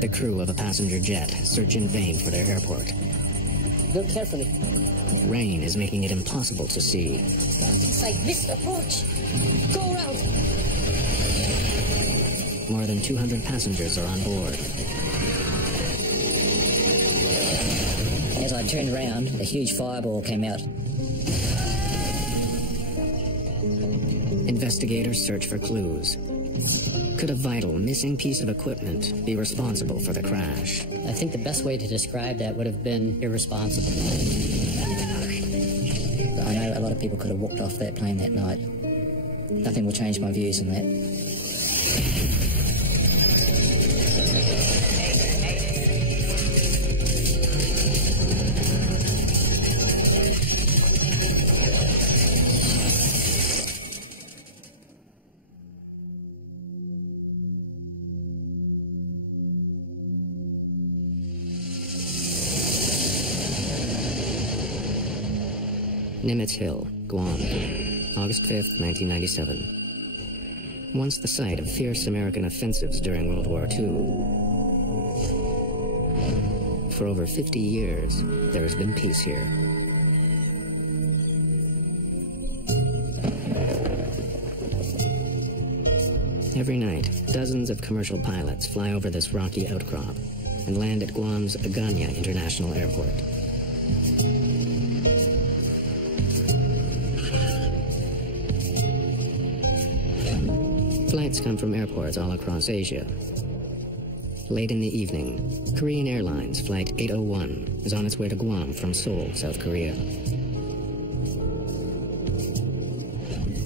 The crew of a passenger jet search in vain for their airport. Look carefully. Rain is making it impossible to see. It's like this approach. Go around. More than 200 passengers are on board. As I turned around, a huge fireball came out. Investigators search for clues. Could a vital, missing piece of equipment be responsible for the crash? I think the best way to describe that would have been irresponsible. I know a lot of people could have walked off that plane that night. Nothing will change my views on that. Nimitz Hill, Guam, August 5th, 1997. Once the site of fierce American offensives during World War II. For over 50 years, there has been peace here. Every night, dozens of commercial pilots fly over this rocky outcrop and land at Guam's Agana International Airport. Flights come from airports all across Asia. Late in the evening, Korean Airlines Flight 801 is on its way to Guam from Seoul, South Korea.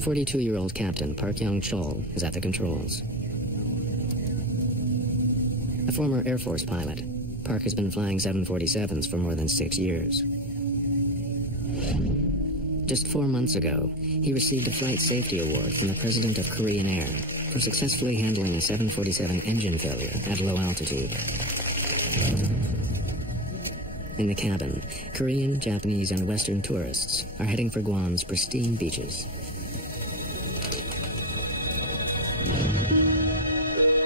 42-year-old Captain Park Young-chol is at the controls. A former Air Force pilot, Park has been flying 747s for more than 6 years. Just 4 months ago, he received a Flight Safety Award from the President of Korean Air for successfully handling a 747 engine failure at low altitude. In the cabin, Korean, Japanese, and Western tourists are heading for Guam's pristine beaches.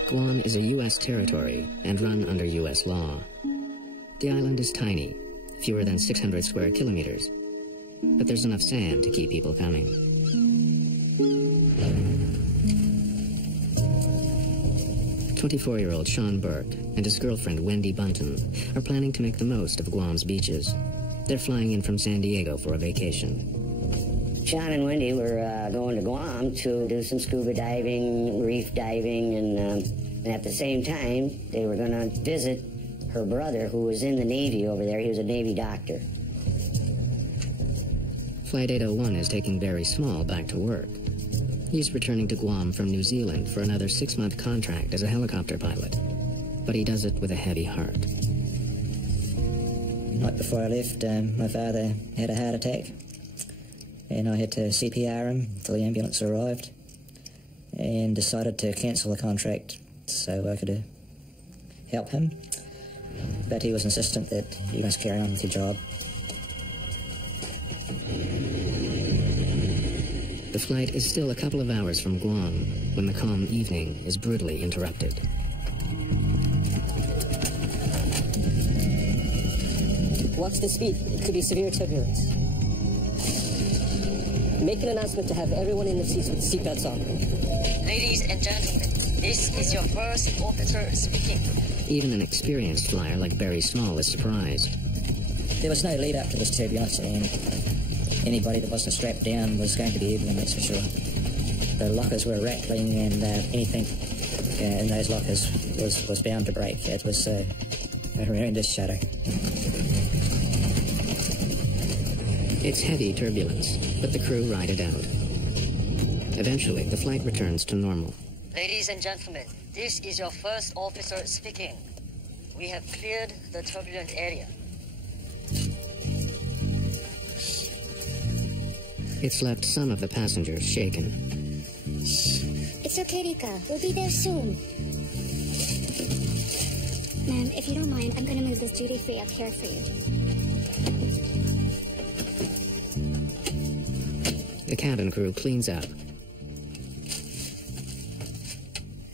Guam is a U.S. territory and run under U.S. law. The island is tiny, fewer than 600 square kilometers, but there's enough sand to keep people coming. 24-year-old Sean Burke and his girlfriend Wendy Bunton are planning to make the most of Guam's beaches. They're flying in from San Diego for a vacation. Sean and Wendy were going to Guam to do some scuba diving, reef diving, and at the same time, they were going to visit her brother, who was in the Navy over there. He was a Navy doctor. Flight 801 is taking Barry Small back to work. He's returning to Guam from New Zealand for another 6-month contract as a helicopter pilot, but he does it with a heavy heart. Night before I left, my father had a heart attack, and I had to CPR him until the ambulance arrived, and decided to cancel the contract so I could help him. But he was insistent that you must carry on with your job. The flight is still a couple of hours from Guam when the calm evening is brutally interrupted. Watch the speed. It could be severe turbulence. Make an announcement to have everyone in the seats with seatbelts on. Ladies and gentlemen, this is your first officer speaking. Even an experienced flyer like Barry Small is surprised. There was no lead up to this turbulence, and anybody that wasn't strapped down was going to be airborne, that's for sure. The lockers were rattling, and anything in those lockers was bound to break. It was a horrendous shadow. It's heavy turbulence, but the crew ride it out. Eventually, the flight returns to normal. Ladies and gentlemen, this is your first officer speaking. We have cleared the turbulent area. It's left some of the passengers shaken. It's okay, Rika. We'll be there soon. Ma'am, if you don't mind, I'm going to move this duty-free up here for you. The cabin crew cleans up,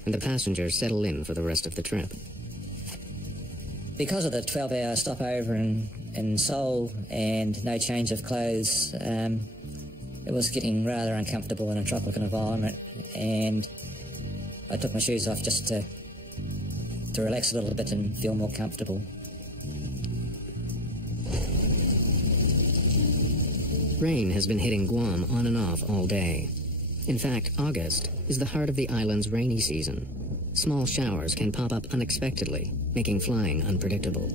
and the passengers settle in for the rest of the trip. Because of the 12-hour stopover in Seoul and no change of clothes, it was getting rather uncomfortable in a tropical environment, and I took my shoes off just to relax a little bit and feel more comfortable. Rain has been hitting Guam on and off all day. In fact, August is the heart of the island's rainy season. Small showers can pop up unexpectedly, making flying unpredictable.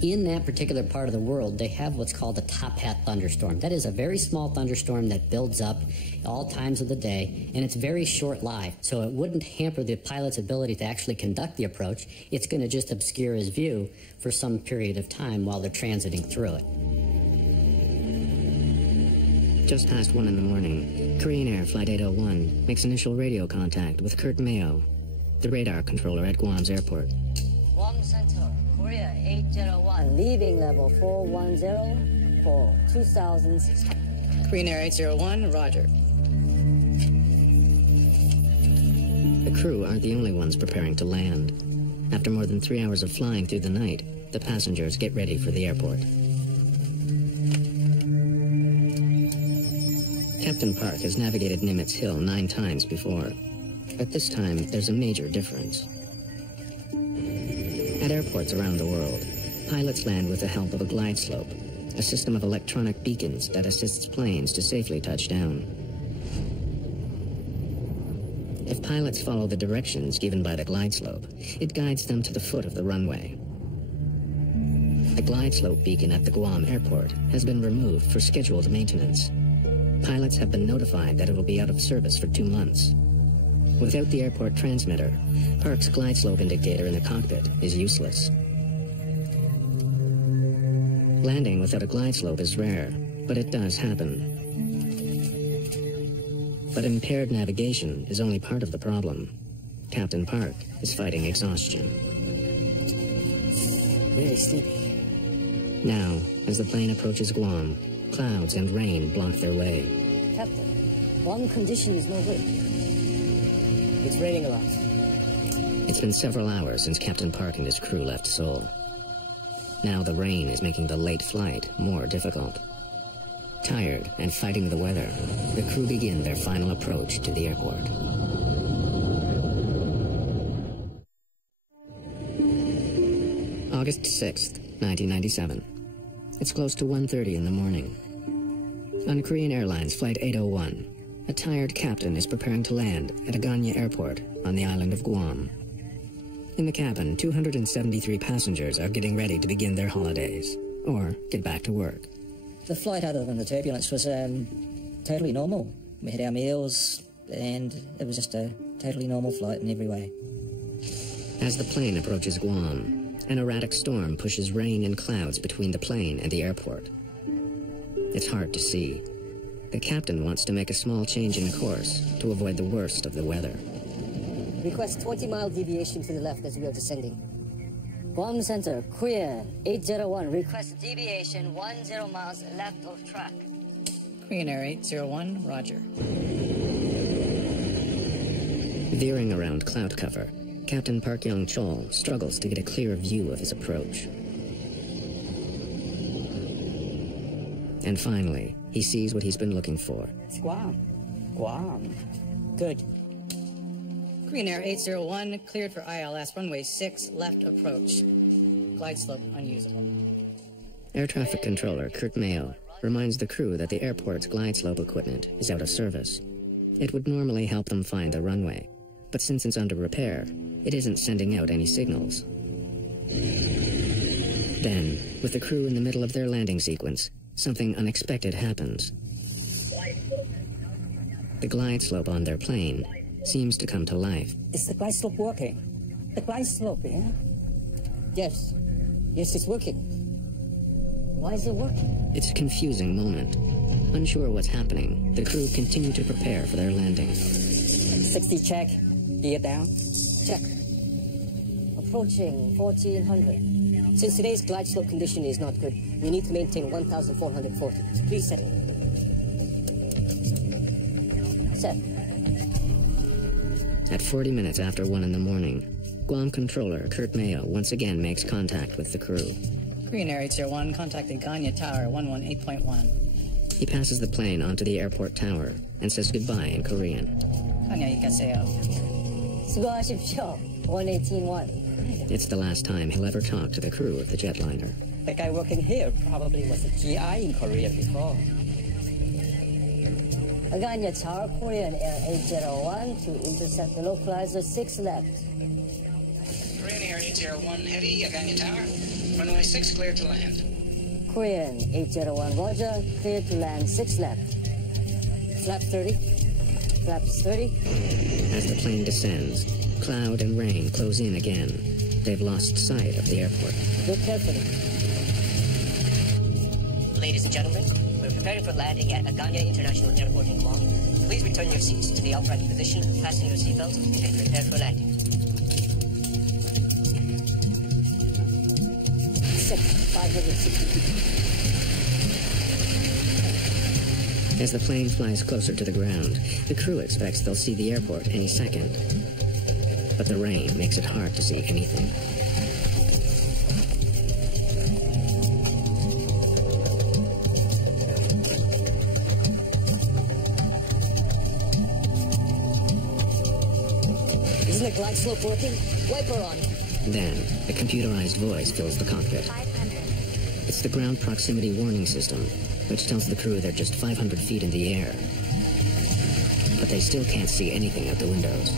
In that particular part of the world, they have what's called a top hat thunderstorm. That is a very small thunderstorm that builds up at all times of the day, and it's very short-lived, so it wouldn't hamper the pilot's ability to actually conduct the approach. It's going to just obscure his view for some period of time while they're transiting through it. Just past 1 in the morning, Korean Air Flight 801 makes initial radio contact with Kurt Mayo, the radar controller at Guam's airport. Guam Center, Korea 801, leaving level 410 for 2,600. Korean Air 801, roger. The crew aren't the only ones preparing to land. After more than 3 hours of flying through the night, the passengers get ready for the airport. Captain Park has navigated Nimitz Hill 9 times before, but this time there's a major difference. At airports around the world, pilots land with the help of a glide slope, a system of electronic beacons that assists planes to safely touch down. If pilots follow the directions given by the glide slope, it guides them to the foot of the runway. The glide slope beacon at the Guam airport has been removed for scheduled maintenance. Pilots have been notified that it will be out of service for 2 months. Without the airport transmitter, Park's glide slope indicator in the cockpit is useless. Landing without a glide slope is rare, but it does happen. But impaired navigation is only part of the problem. Captain Park is fighting exhaustion. Really sleepy. Now, as the plane approaches Guam, clouds and rain block their way. Captain, Guam condition is no good. It's raining a lot. It's been several hours since Captain Park and his crew left Seoul. Now the rain is making the late flight more difficult. Tired and fighting the weather, the crew begin their final approach to the airport. August 6th, 1997. It's close to 1:30 in the morning. On Korean Airlines Flight 801, a tired captain is preparing to land at Aganya Airport on the island of Guam. In the cabin, 273 passengers are getting ready to begin their holidays, or get back to work. The flight, other than the turbulence, was totally normal. We had our meals, and it was just a totally normal flight in every way. As the plane approaches Guam, an erratic storm pushes rain and clouds between the plane and the airport. It's hard to see. The captain wants to make a small change in course to avoid the worst of the weather. Request 20-mile deviation to the left as we are descending. Guam Center, Korea 801, request deviation 10 miles left of track. Korean Air 801, roger. Veering around cloud cover, Captain Park Young-chol struggles to get a clear view of his approach. And finally, he sees what he's been looking for. It's Guam. Guam. Good. Korean Air 801, cleared for ILS, runway 6, left approach. Glide slope unusable. Air traffic controller Kurt Mayo reminds the crew that the airport's glide slope equipment is out of service. It would normally help them find the runway, but since it's under repair, it isn't sending out any signals. Then, with the crew in the middle of their landing sequence, something unexpected happens. The glide slope on their plane seems to come to life. Is the glide slope working? The glide slope, yeah? Yes. Yes, it's working. Why is it working? It's a confusing moment. Unsure what's happening, the crew continue to prepare for their landing. 60 check. Gear down. Check. Approaching 1400. Since today's glide slope condition is not good, we need to maintain 1440. Please set it. Set. At 40 minutes after 1 in the morning, Guam controller Kurt Mayo once again makes contact with the crew. Korean Air 801 contacting Ganya Tower 118.1. He passes the plane onto the airport tower and says goodbye in Korean. Ganya Ikaseo. 수고하십시오. 118.1. It's the last time he'll ever talk to the crew of the jetliner. The guy working here probably was a GI in Korea before. Aganya Tower, Korean Air 801 to intercept the localizer 6 left. Korean Air 801 heavy, Aganya Tower. Runway 6 clear to land. Korean 801 Roger, clear to land 6 left. Flap 30. Flaps 30. As the plane descends, cloud and rain close in again. They've lost sight of the airport. Look carefully. Ladies and gentlemen, we're preparing for landing at Aganya International Airport in Guam. Please return your seats to the upright position, fasten your seatbelt, and prepare for landing. Set 560 feet. As the plane flies closer to the ground, the crew expects they'll see the airport any second. But the rain makes it hard to see anything. Isn't the glide slope working? Wiper on. Then, a computerized voice fills the cockpit. 500. It's the ground proximity warning system, which tells the crew they're just 500 feet in the air. But they still can't see anything out the windows.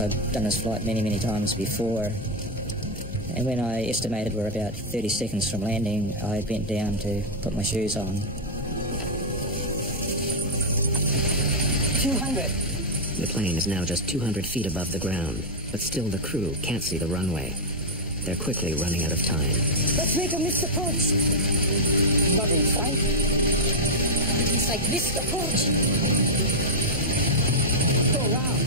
I've done this flight many, many times before, and when I estimated we're about 30 seconds from landing, I bent down to put my shoes on. 200. The plane is now just 200 feet above the ground, but still the crew can't see the runway. They're quickly running out of time. Let's make a missed approach. Bubbling flight. It's like missed approach. Go around.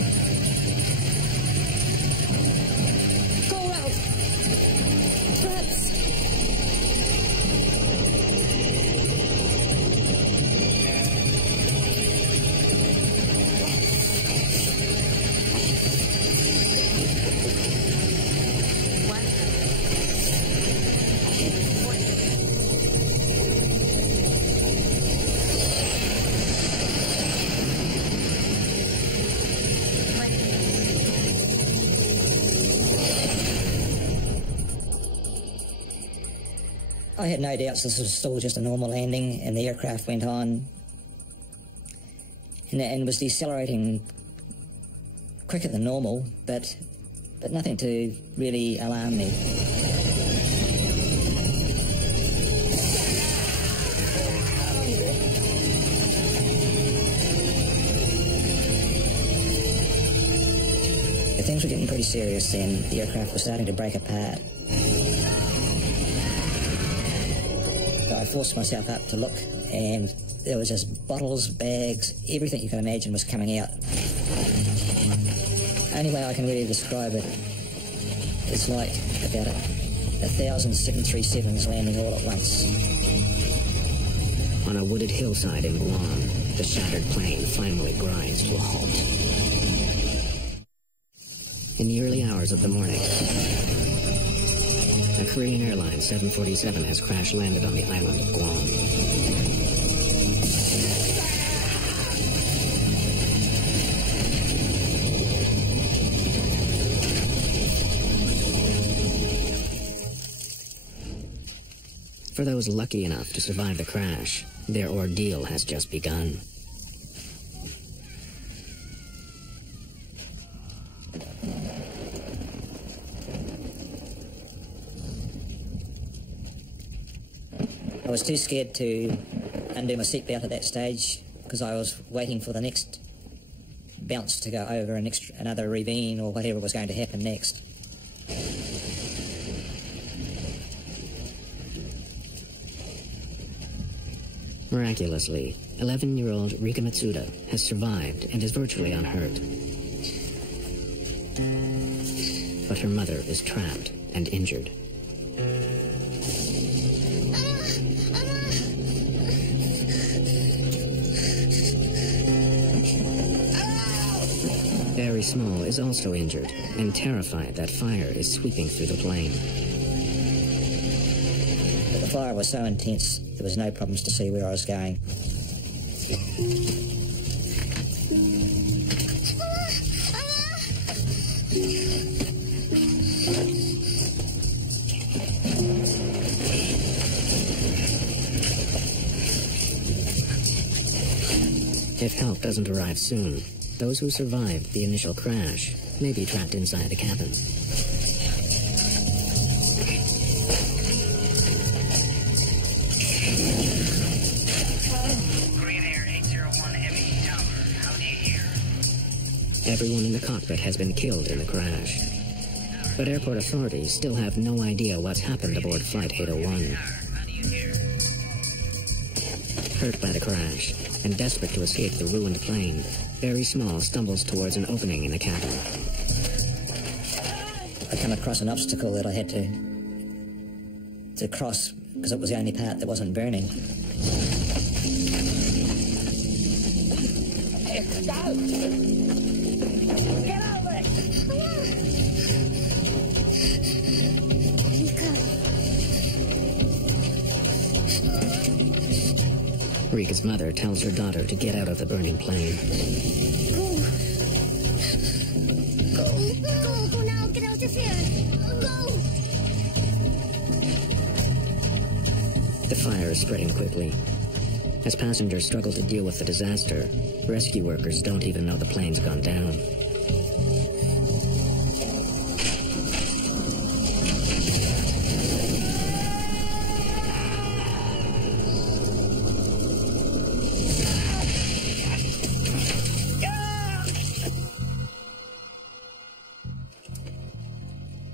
Go around. Flaps. I had no doubts this was still just a normal landing, and the aircraft went on and was decelerating quicker than normal, but nothing to really alarm me. But things were getting pretty serious then. The aircraft was starting to break apart. I forced myself up to look, and there was just bottles, bags, everything you can imagine was coming out. Only way I can really describe it is like about 1,000 737s landing all at once. On a wooded hillside in Guam, the shattered plane finally grinds to a halt. In the early hours of the morning, a Korean Airlines 747 has crash-landed on the island of Guam. For those lucky enough to survive the crash, their ordeal has just begun. I was too scared to undo my seatbelt at that stage because I was waiting for the next bounce to go over another ravine or whatever was going to happen next. Miraculously, 11-year-old Rika Matsuda has survived and is virtually unhurt. But her mother is trapped and injured. Very Small is also injured and terrified that fire is sweeping through the plane. But the fire was so intense, there was no problems to see where I was going. If help doesn't arrive soon, those who survived the initial crash may be trapped inside the cabin. Korean Air 801 ME Tower, how do you hear? Everyone in the cockpit has been killed in the crash. But airport authorities still have no idea what's happened aboard Flight 801. Hurt by the crash, and desperate to escape the ruined plane, Very Small stumbles towards an opening in the cabin. I come across an obstacle that I had to cross because it was the only part that wasn't burning. Get over it! Rika's mother tells her daughter to get out of the burning plane. Go now, get out of here! Go! The fire is spreading quickly. As passengers struggle to deal with the disaster, rescue workers don't even know the plane's gone down.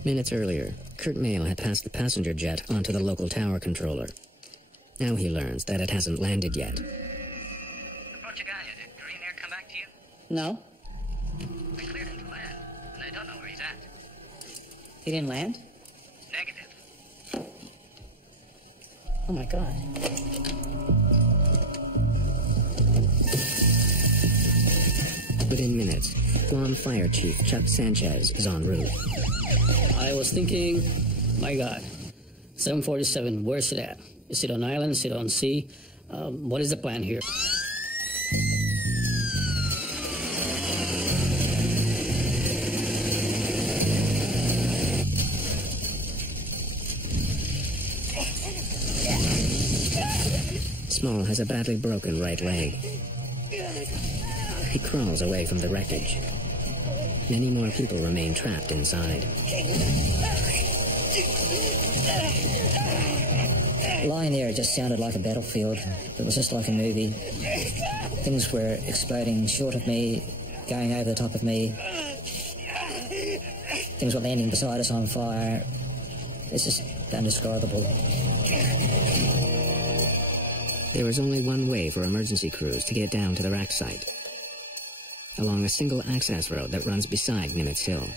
Minutes earlier, Kurt Mayo had passed the passenger jet onto the local tower controller. Now he learns that it hasn't landed yet. Approach a guy. Did Korean Air come back to you? No, We cleared him to land, and I don't know where he's at. he didn't land? Negative. Oh my God. Within minutes, Guam Fire Chief Chuck Sanchez is en route. I was thinking, my God, 747, where's it at? Is it on island? Is it on sea? What is the plan here? Small has a badly broken right leg. He crawls away from the wreckage. Many more people remain trapped inside. Lying there, it just sounded like a battlefield. It was just like a movie. Things were exploding short of me, going over the top of me. Things were landing beside us on fire. It's just indescribable. There was only one way for emergency crews to get down to the wreck site, along a single access road that runs beside Nimitz Hill.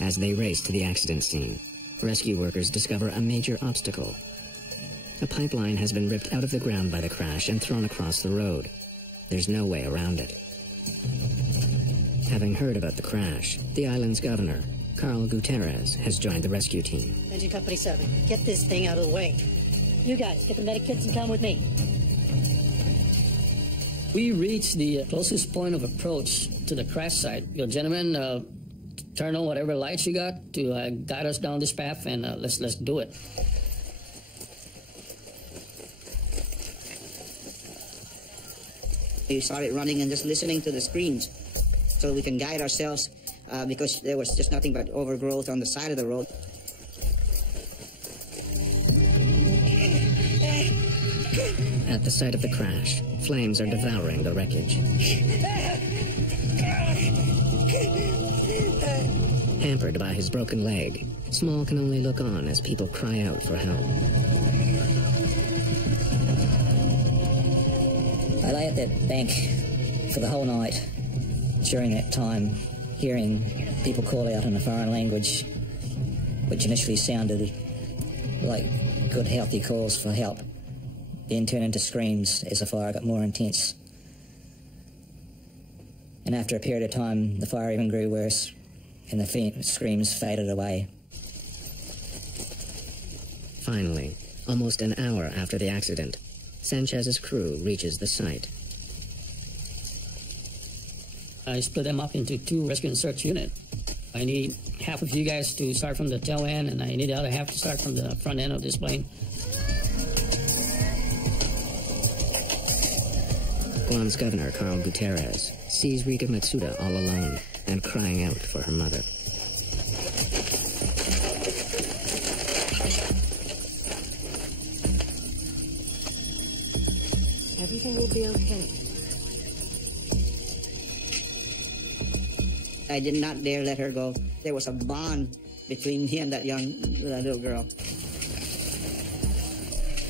As they race to the accident scene, rescue workers discover a major obstacle. A pipeline has been ripped out of the ground by the crash and thrown across the road. There's no way around it. Having heard about the crash, the island's governor, Carl Gutierrez, has joined the rescue team. Engine Company 7, get this thing out of the way. You guys, get the medic kits and come with me. We reached the closest point of approach to the crash site. You gentlemen, turn on whatever lights you got to guide us down this path, and let's do it. We started running and just listening to the screens so we can guide ourselves because there was just nothing but overgrowth on the side of the road. At the site of the crash, flames are devouring the wreckage. Hampered by his broken leg, Small can only look on as people cry out for help. I lay at that bank for the whole night. During that time, hearing people call out in a foreign language, which initially sounded like good, healthy calls for help, then turned into screams as the fire got more intense. and after a period of time, the fire even grew worse, and the screams faded away. Finally, almost an hour after the accident, Sanchez's crew reaches the site. I split them up into 2 rescue and search units. I need half of you guys to start from the tail end, and I need the other half to start from the front end of this plane. Guam's governor, Carl Gutierrez, sees Rika Matsuda all alone and crying out for her mother. Everything will be okay. I did not dare let her go. There was a bond between me and that little girl.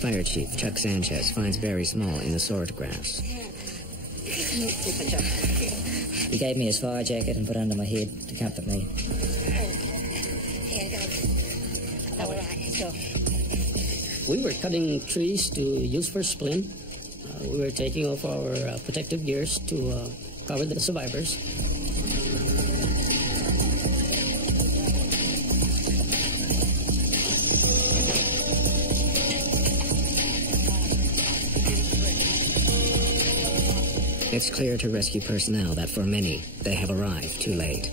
Fire Chief Chuck Sanchez finds Barry Small in the sword grass. He gave me his fire jacket and put it under my head to comfort me. We were cutting trees to use for splint. We were taking off our protective gears to cover the survivors. It's clear to rescue personnel that for many, they have arrived too late.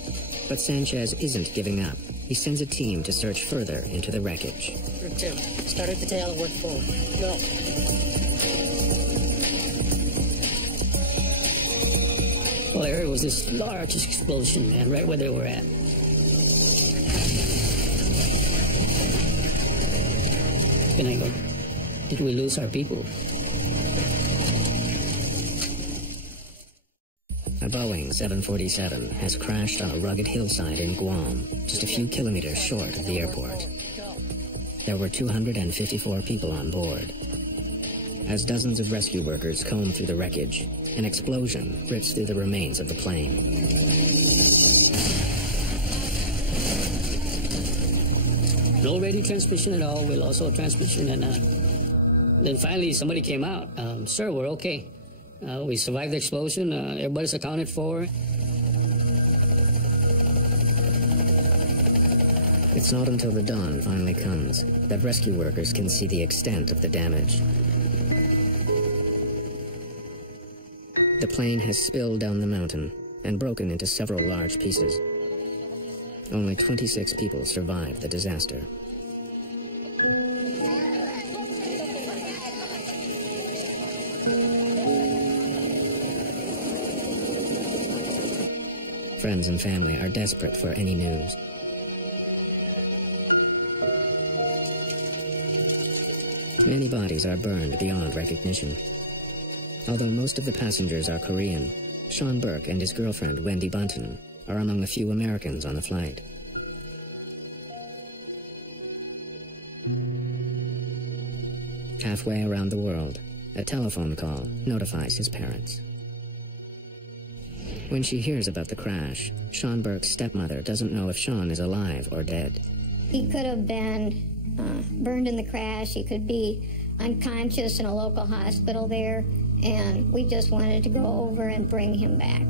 But Sanchez isn't giving up. He sends a team to search further into the wreckage. Group 2, start at the tail and work forward. Go. Well, there was this large explosion, man, right where they were at. And I go, did we lose our people? A Boeing 747 has crashed on a rugged hillside in Guam, just a few kilometers short of the airport. There were 254 people on board. As dozens of rescue workers comb through the wreckage, an explosion rips through the remains of the plane. No radio transmission at all. We lost all transmission, and then finally somebody came out. Sir, we're okay. We survived the explosion. Everybody's accounted for. It's not until the dawn finally comes that rescue workers can see the extent of the damage. The plane has spilled down the mountain and broken into several large pieces. Only 26 people survived the disaster. Friends and family are desperate for any news. Many bodies are burned beyond recognition. Although most of the passengers are Korean, Sean Burke and his girlfriend Wendy Bunton are among a few Americans on the flight. Halfway around the world, a telephone call notifies his parents. When she hears about the crash, Sean Burke's stepmother doesn't know if Sean is alive or dead. He could have been burned in the crash. He could be unconscious in a local hospital there, and we just wanted to go over and bring him back.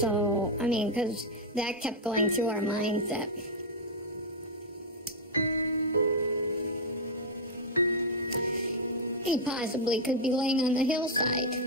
So, I mean, because that kept going through our minds that he possibly could be laying on the hillside.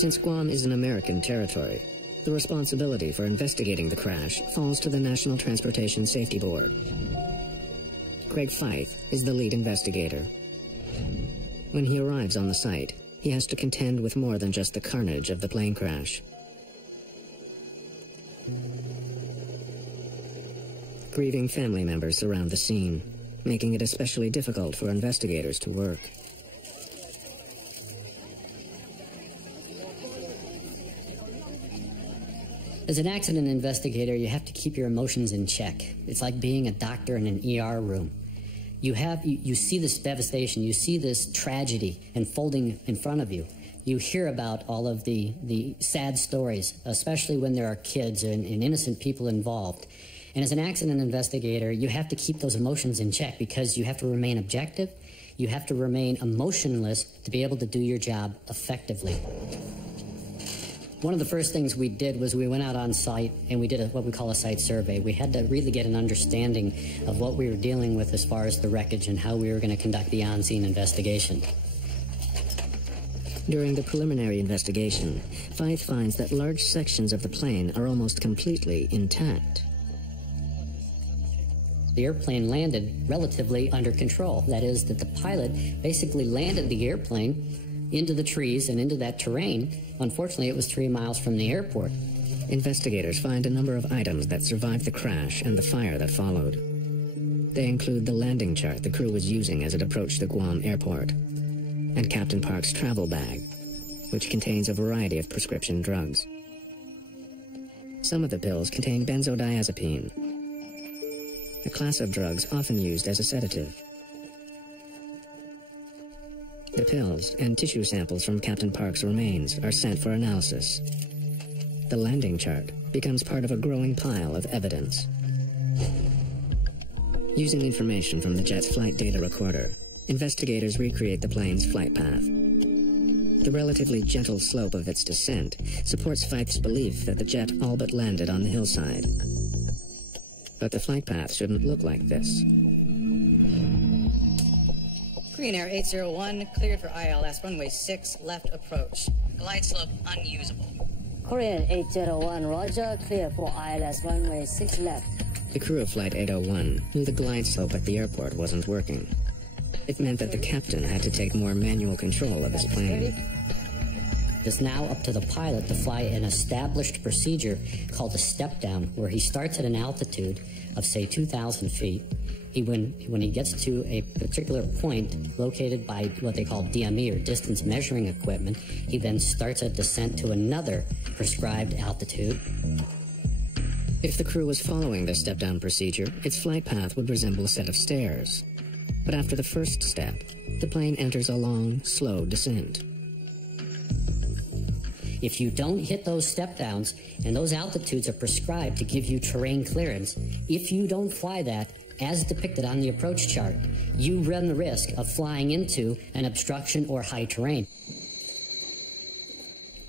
Since Guam is an American territory, the responsibility for investigating the crash falls to the National Transportation Safety Board. Craig Fife is the lead investigator. When he arrives on the site, he has to contend with more than just the carnage of the plane crash. Grieving family members surround the scene, making it especially difficult for investigators to work. As an accident investigator, you have to keep your emotions in check. It's like being a doctor in an ER room. You see this devastation, you see this tragedy unfolding in front of you. you hear about all of the sad stories, especially when there are kids and innocent people involved. And as an accident investigator, you have to keep those emotions in check because you have to remain objective, you have to remain emotionless to be able to do your job effectively. One of the first things we did was we went out on site and we did what we call a site survey. We had to really get an understanding of what we were dealing with as far as the wreckage and how we were going to conduct the on-scene investigation. During the preliminary investigation, Fythe finds that large sections of the plane are almost completely intact. The airplane landed relatively under control. That is, that the pilot basically landed the airplane into the trees and into that terrain. Unfortunately, it was 3 miles from the airport. Investigators find a number of items that survived the crash and the fire that followed. They include the landing chart the crew was using as it approached the Guam airport, and Captain Park's travel bag, which contains a variety of prescription drugs. Some of the pills contain benzodiazepine, a class of drugs often used as a sedative. The pills and tissue samples from Captain Park's remains are sent for analysis. The landing chart becomes part of a growing pile of evidence. Using information from the jet's flight data recorder, investigators recreate the plane's flight path. The relatively gentle slope of its descent supports Fythe's belief that the jet all but landed on the hillside. But the flight path shouldn't look like this. Korean Air 801, cleared for ILS runway 6, left approach. Glide slope unusable. Korean 801, roger, clear for ILS runway 6 left. The crew of Flight 801 knew the glide slope at the airport wasn't working. It meant that the captain had to take more manual control of his plane. It's now up to the pilot to fly an established procedure called a step down, where he starts at an altitude of, say, 2,000 feet. When he gets to a particular point located by what they call DME, or distance measuring equipment, he then starts a descent to another prescribed altitude. If the crew was following this step-down procedure, its flight path would resemble a set of stairs. But after the first step, the plane enters a long, slow descent. If you don't hit those step-downs, and those altitudes are prescribed to give you terrain clearance, if you don't fly that, as depicted on the approach chart, you run the risk of flying into an obstruction or high terrain.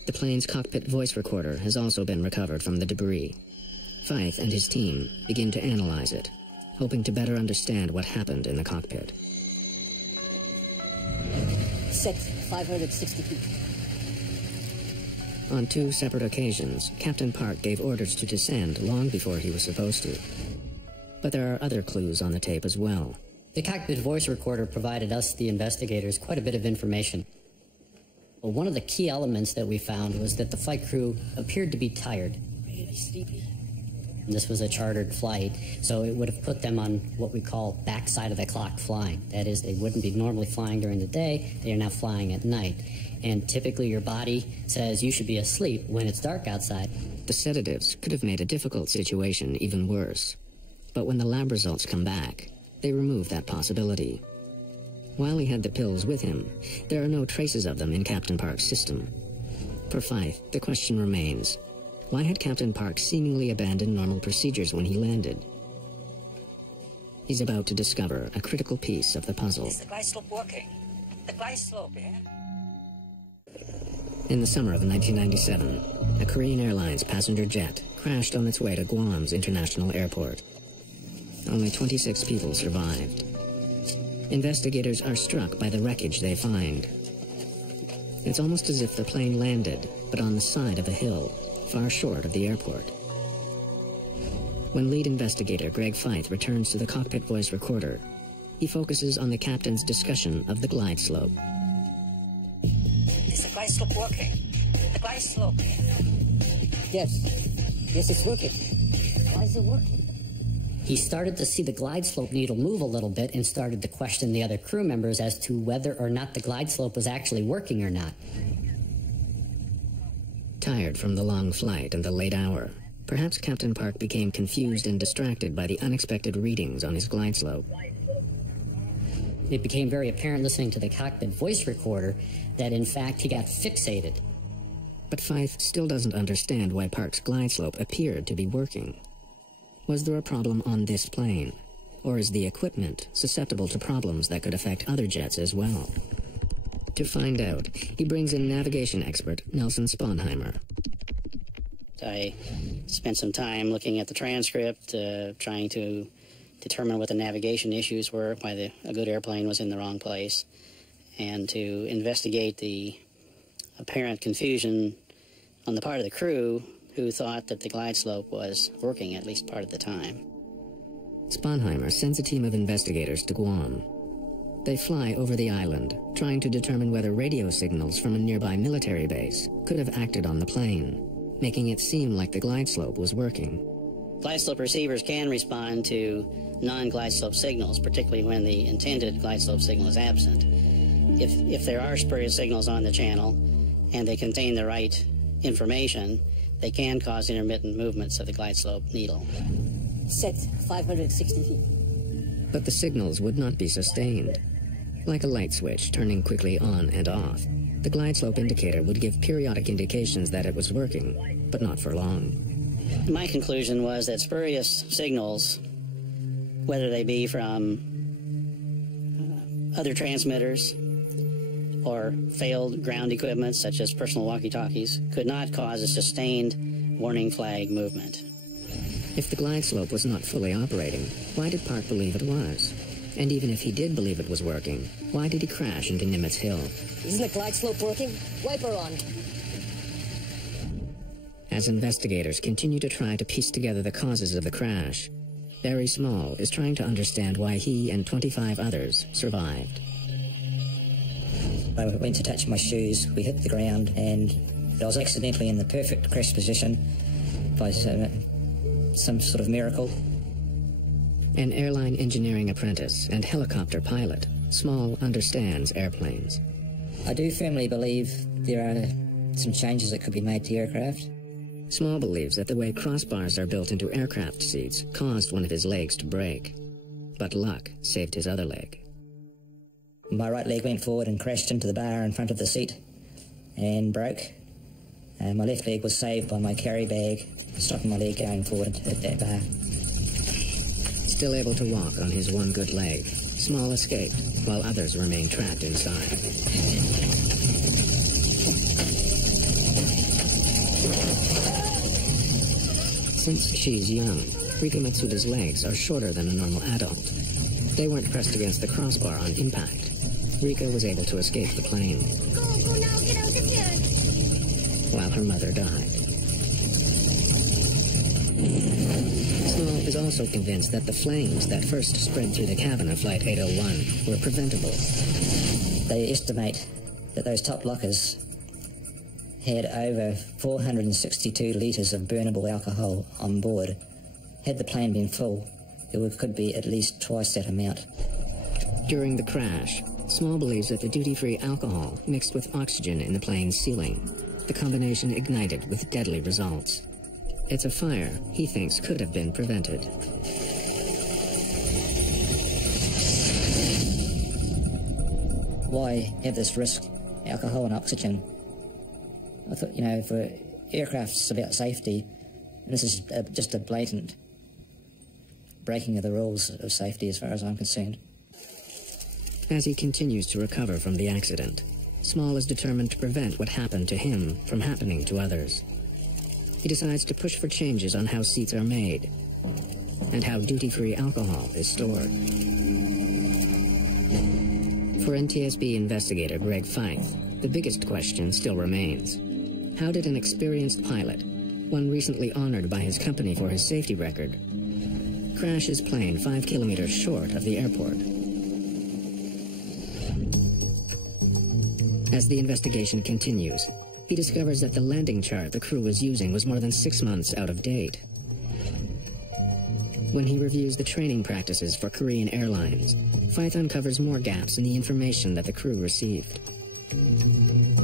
The plane's cockpit voice recorder has also been recovered from the debris. Fythe and his team begin to analyze it, hoping to better understand what happened in the cockpit. Set 560 feet. On 2 separate occasions, Captain Park gave orders to descend long before he was supposed to. But there are other clues on the tape as well. The cockpit voice recorder provided us, the investigators, quite a bit of information. Well, one of the key elements that we found was that the flight crew appeared to be tired. Really sleepy. This was a chartered flight, so it would have put them on what we call backside of the clock flying. That is, they wouldn't be normally flying during the day, they are now flying at night. And typically your body says you should be asleep when it's dark outside. The sedatives could have made a difficult situation even worse. But when the lab results come back, they remove that possibility. While he had the pills with him, there are no traces of them in Captain Park's system. For Fythe, the question remains, why had Captain Park seemingly abandoned normal procedures when he landed? He's about to discover a critical piece of the puzzle. Is the glide slope working? The glide slope, yeah? In the summer of 1997, a Korean Airlines passenger jet crashed on its way to Guam's international airport. Only 26 people survived. Investigators are struck by the wreckage they find. It's almost as if the plane landed, but on the side of a hill, far short of the airport. When lead investigator Greg Fythe returns to the cockpit voice recorder, he focuses on the captain's discussion of the glide slope. Is the glide slope working? The glide slope. Yes. Yes, it's working. Why is it working? He started to see the glide slope needle move a little bit and started to question the other crew members as to whether or not the glide slope was actually working or not. Tired from the long flight and the late hour, perhaps Captain Park became confused and distracted by the unexpected readings on his glide slope. It became very apparent listening to the cockpit voice recorder that, in fact, he got fixated. But Fife still doesn't understand why Park's glide slope appeared to be working. Was there a problem on this plane? Or is the equipment susceptible to problems that could affect other jets as well? To find out, he brings in navigation expert Nelson Sponheimer. I spent some time looking at the transcript, trying to determine what the navigation issues were, why a good airplane was in the wrong place, and to investigate the apparent confusion on the part of the crew who thought that the glide slope was working at least part of the time. Sponheimer sends a team of investigators to Guam. They fly over the island, trying to determine whether radio signals from a nearby military base could have acted on the plane, making it seem like the glide slope was working. Glide slope receivers can respond to non-glide slope signals, particularly when the intended glide slope signal is absent. If there are spurious signals on the channel and they contain the right information, they can cause intermittent movements of the glide slope needle. Set 560 feet. But the signals would not be sustained. Like a light switch turning quickly on and off, the glide slope indicator would give periodic indications that it was working, but not for long. My conclusion was that spurious signals, whether they be from other transmitters or failed ground equipment such as personal walkie-talkies, could not cause a sustained warning flag movement. If the glide slope was not fully operating, why did Park believe it was? And even if he did believe it was working, why did he crash into Nimitz Hill? Isn't the glide slope working? Wiper on. As investigators continue to try to piece together the causes of the crash, Barry Small is trying to understand why he and 25 others survived. I went to touch my shoes, we hit the ground, and I was accidentally in the perfect crash position by some sort of miracle. An airline engineering apprentice and helicopter pilot, Small understands airplanes. I do firmly believe there are some changes that could be made to aircraft. Small believes that the way crossbars are built into aircraft seats caused one of his legs to break. But luck saved his other leg. My right leg went forward and crashed into the bar in front of the seat and broke. My left leg was saved by my carry bag, stopping my leg going forward to hit that bar. Still able to walk on his one good leg, Small escaped, while others remained trapped inside. Since she's young, Rika Matsuda's legs are shorter than a normal adult. They weren't pressed against the crossbar on impact. Rika was able to escape the plane. Go now, get out of here. While her mother died. Small is also convinced that the flames that first spread through the cabin of Flight 801 were preventable. They estimate that those top lockers had over 462 litres of burnable alcohol on board. Had the plane been full, it could be at least twice that amount. During the crash, Small believes that the duty-free alcohol mixed with oxygen in the plane's ceiling. The combination ignited with deadly results. It's a fire he thinks could have been prevented. Why have this risk, alcohol and oxygen? I thought, for aircraft's about safety, and this is just a blatant breaking of the rules of safety as far as I'm concerned. As he continues to recover from the accident, Small is determined to prevent what happened to him from happening to others. He decides to push for changes on how seats are made and how duty-free alcohol is stored. For NTSB investigator Greg Fife, the biggest question still remains. How did an experienced pilot, one recently honored by his company for his safety record, crash his plane 5 kilometers short of the airport? As the investigation continues, he discovers that the landing chart the crew was using was more than 6 months out of date. When he reviews the training practices for Korean Airlines, Fife uncovers more gaps in the information that the crew received.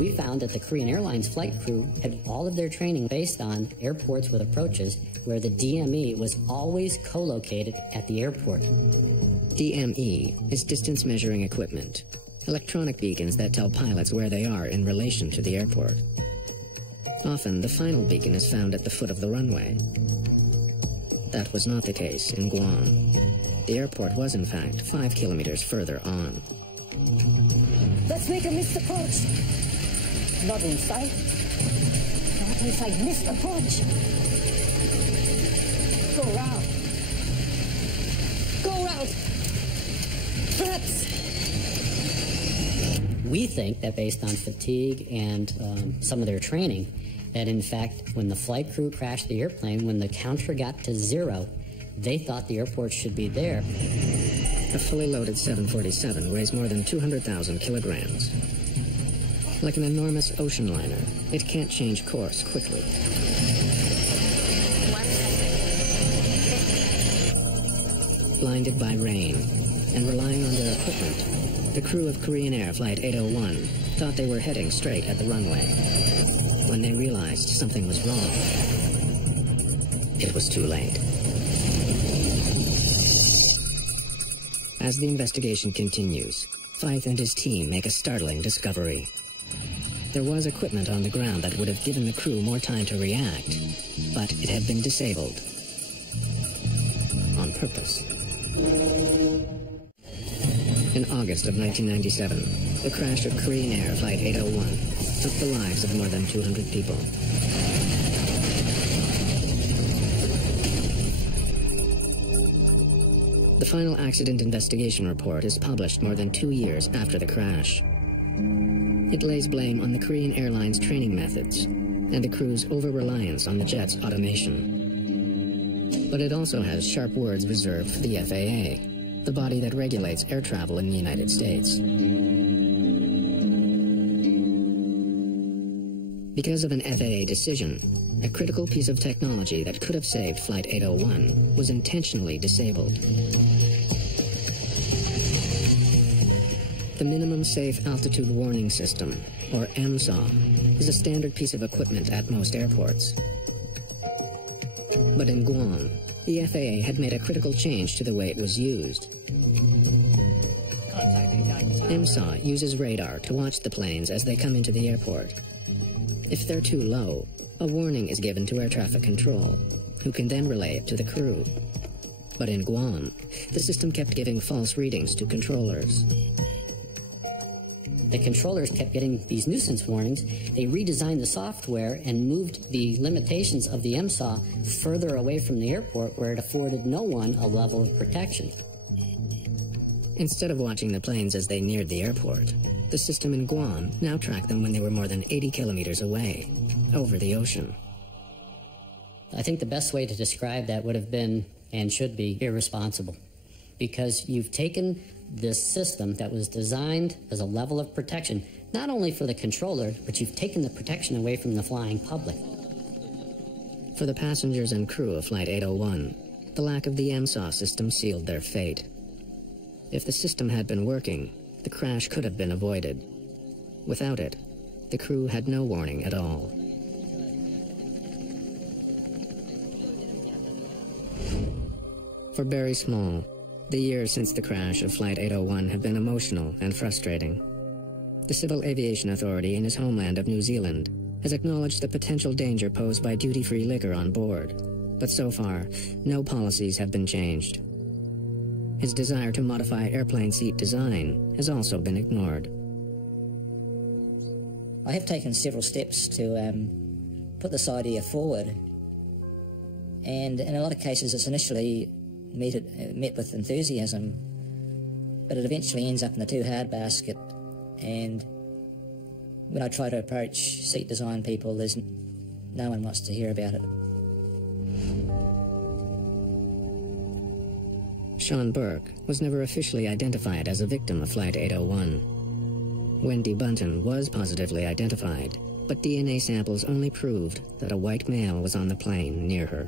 We found that the Korean Airlines flight crew had all of their training based on airports with approaches where the DME was always co-located at the airport. DME is distance measuring equipment, electronic beacons that tell pilots where they are in relation to the airport. Often, the final beacon is found at the foot of the runway. That was not the case in Guam. The airport was, in fact, 5 kilometers further on. Let's make a missed approach. Not in sight. Not in sight. Missed approach. Go round. Go round. Perhaps. We think that based on fatigue and some of their training, that in fact, when the flight crew crashed the airplane, when the counter got to 0, they thought the airport should be there. A fully loaded 747 weighs more than 200,000 kilograms. Like an enormous ocean liner, it can't change course quickly. Blinded by rain and relying on their equipment, the crew of Korean Air Flight 801 thought they were heading straight at the runway. When they realized something was wrong, it was too late. As the investigation continues, Fyfe and his team make a startling discovery. There was equipment on the ground that would have given the crew more time to react, but it had been disabled. On purpose. In August of 1997, the crash of Korean Air Flight 801 took the lives of more than 200 people. The final accident investigation report is published more than 2 years after the crash. It lays blame on the Korean Airlines training methods and the crew's over-reliance on the jet's automation. But it also has sharp words reserved for the FAA, the body that regulates air travel in the United States. Because of an FAA decision, a critical piece of technology that could have saved Flight 801 was intentionally disabled. The Minimum Safe Altitude Warning System, or MSAW, is a standard piece of equipment at most airports. But in Guam, the FAA had made a critical change to the way it was used. MSAW uses radar to watch the planes as they come into the airport. If they're too low, a warning is given to air traffic control, who can then relay it to the crew. But in Guam, the system kept giving false readings to controllers. The controllers kept getting these nuisance warnings. They redesigned the software and moved the limitations of the MSAW further away from the airport where it afforded no one a level of protection. Instead of watching the planes as they neared the airport, the system in Guam now tracked them when they were more than 80 kilometers away, over the ocean. I think the best way to describe that would have been, and should be, irresponsible. Because you've taken this system that was designed as a level of protection, not only for the controller, but you've taken the protection away from the flying public. For the passengers and crew of Flight 801, the lack of the MSAW system sealed their fate. If the system had been working, the crash could have been avoided. Without it, the crew had no warning at all. For Barry Small, the years since the crash of Flight 801 have been emotional and frustrating. The Civil Aviation Authority in his homeland of New Zealand has acknowledged the potential danger posed by duty-free liquor on board, but so far, no policies have been changed. His desire to modify airplane seat design has also been ignored. I have taken several steps to put this idea forward, and in a lot of cases it's initially met with enthusiasm, but it eventually ends up in the too hard basket, and when I try to approach seat design people, no one wants to hear about it. Sean Burke was never officially identified as a victim of Flight 801. Wendy Bunton was positively identified, but DNA samples only proved that a white male was on the plane near her.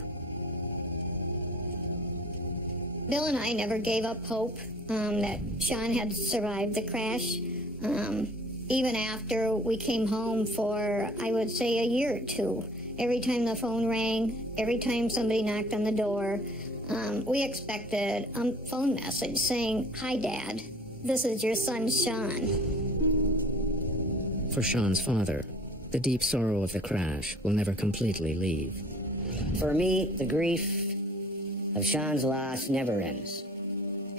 Bill and I never gave up hope that Sean had survived the crash. even after we came home for, I would say, a year or two. Every time the phone rang, every time somebody knocked on the door, we expected a phone message saying, "Hi, Dad, this is your son, Sean." For Sean's father, the deep sorrow of the crash will never completely leave. For me, the grief of Sean's loss never ends.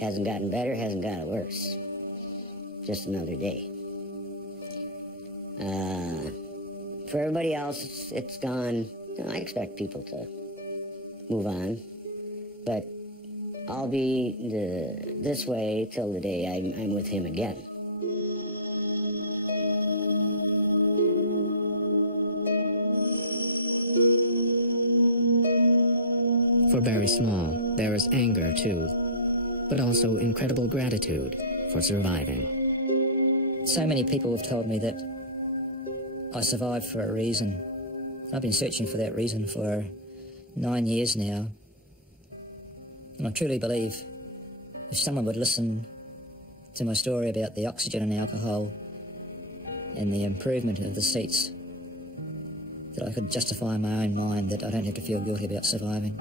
Hasn't gotten better, hasn't gotten worse. Just another day. For everybody else, it's gone. You know, I expect people to move on, but I'll be this way till the day I'm with him again. For Barry Small, there is anger too, but also incredible gratitude for surviving. So many people have told me that I survived for a reason. I've been searching for that reason for 9 years now. And I truly believe if someone would listen to my story about the oxygen and alcohol and the improvement of the seats, that I could justify in my own mind that I don't have to feel guilty about surviving.